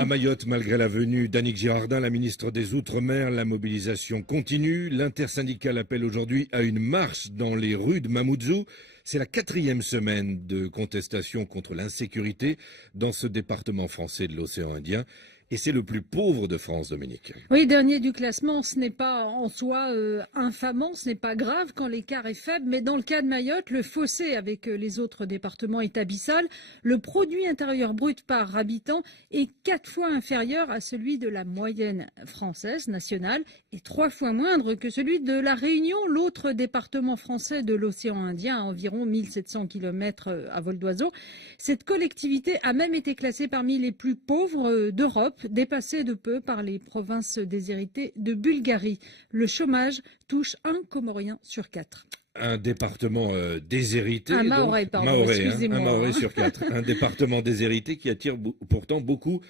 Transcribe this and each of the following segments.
À Mayotte, malgré la venue d'Annick Girardin, la ministre des Outre-mer, la mobilisation continue. L'intersyndicale appelle aujourd'hui à une marche dans les rues de Mamoudzou. C'est la 4e semaine de contestation contre l'insécurité dans ce département français de l'océan Indien. Et c'est le plus pauvre de France, Dominique. Oui, dernier du classement, ce n'est pas en soi infamant, ce n'est pas grave quand l'écart est faible, mais dans le cas de Mayotte, le fossé avec les autres départements est abyssal. Le produit intérieur brut par habitant est 4 fois inférieur à celui de la moyenne française nationale et 3 fois moindre que celui de la Réunion, l'autre département français de l'océan Indien, à environ 1700 km à vol d'oiseau. Cette collectivité a même été classée parmi les plus pauvres d'Europe, dépassée de peu par les provinces déshéritées de Bulgarie. Le chômage touche un Comorien sur 4. Un département déshérité. Un Mahorais, pardon, excusez-moi. Un Mahorais sur 4. Un département déshérité qui attire pourtant beaucoup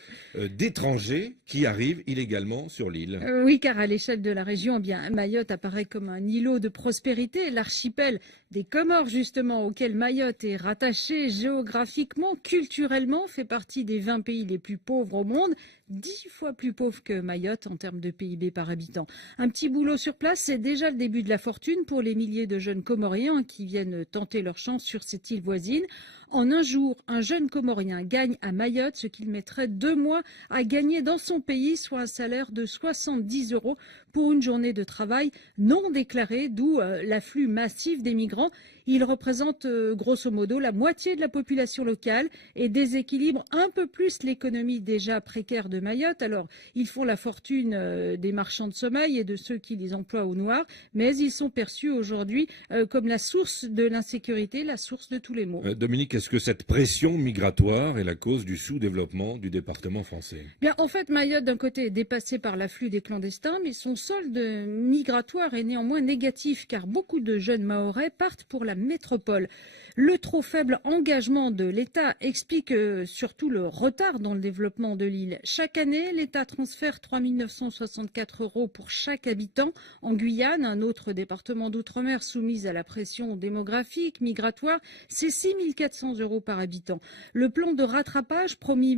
d'étrangers qui arrivent illégalement sur l'île. Oui, car à l'échelle de la région, eh bien, Mayotte apparaît comme un îlot de prospérité. L'archipel des Comores, justement, auquel Mayotte est rattachée géographiquement, culturellement, fait partie des 20 pays les plus pauvres au monde. 10 fois plus pauvre que Mayotte en termes de PIB par habitant. Un petit boulot sur place, c'est déjà le début de la fortune pour les milliers de jeunes Comoriens qui viennent tenter leur chance sur cette île voisine. En un jour, un jeune Comorien gagne à Mayotte ce qu'il mettrait 2 mois à gagner dans son pays, soit un salaire de 70 € pour une journée de travail non déclarée, d'où l'afflux massif des migrants. Ils représentent grosso modo la moitié de la population locale et déséquilibrent un peu plus l'économie déjà précaire de Mayotte. Alors, ils font la fortune des marchands de sommeil et de ceux qui les emploient au noir, mais ils sont perçus aujourd'hui comme la source de l'insécurité, la source de tous les maux. Dominique, est-ce que cette pression migratoire est la cause du sous-développement du département français? Bien, en fait, Mayotte, d'un côté, est dépassée par l'afflux des clandestins, mais son solde migratoire est néanmoins négatif, car beaucoup de jeunes Mahorais partent pour la métropole. Le trop faible engagement de l'État explique surtout le retard dans le développement de l'île. Chaque année, l'État transfère 3 964 € pour chaque habitant. En Guyane, un autre département d'outre-mer soumis à la pression démographique, migratoire, c'est 6 400 € par habitant. Le plan de rattrapage promis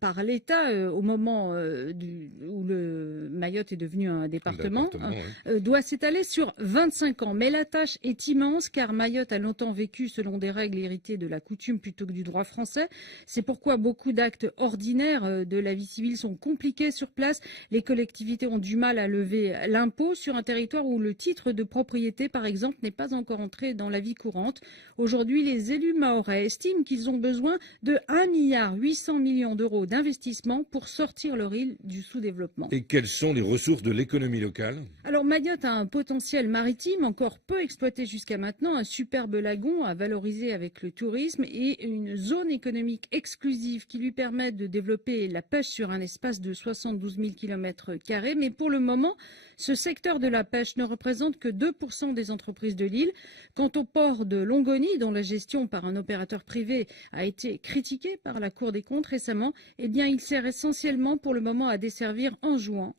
par l'État au moment où le Mayotte est devenu un département doit s'étaler sur 25 ans. Mais la tâche est immense car Mayotte a longtemps vécu selon des règles héritées de la coutume plutôt que du droit français. C'est pourquoi beaucoup d'actes ordinaires de la vie civile sont compliqués sur place. Les collectivités ont du mal à lever l'impôt sur un territoire où le titre de propriété, par exemple, n'est pas encore entré dans la vie courante. Aujourd'hui, les élus mahorais estiment qu'ils ont besoin de 1,8 milliard d'euros d'investissement pour sortir leur île du sous-développement. Et quelles sont les ressources de l'économie locale? Alors Mayotte a un potentiel maritime encore peu exploité jusqu'à maintenant, un superbe lagon à valoriser avec le tourisme et une zone économique exclusive qui lui permet de développer la pêche sur un espace de 72 000 km². Mais pour le moment, ce secteur de la pêche ne représente que 2% des entreprises de l'île. Quant au port de Longoni, dont la gestion par un opérateur privé a été critiquée par la Cour des comptes récemment, eh bien, il sert essentiellement pour le moment à desservir Anjouan.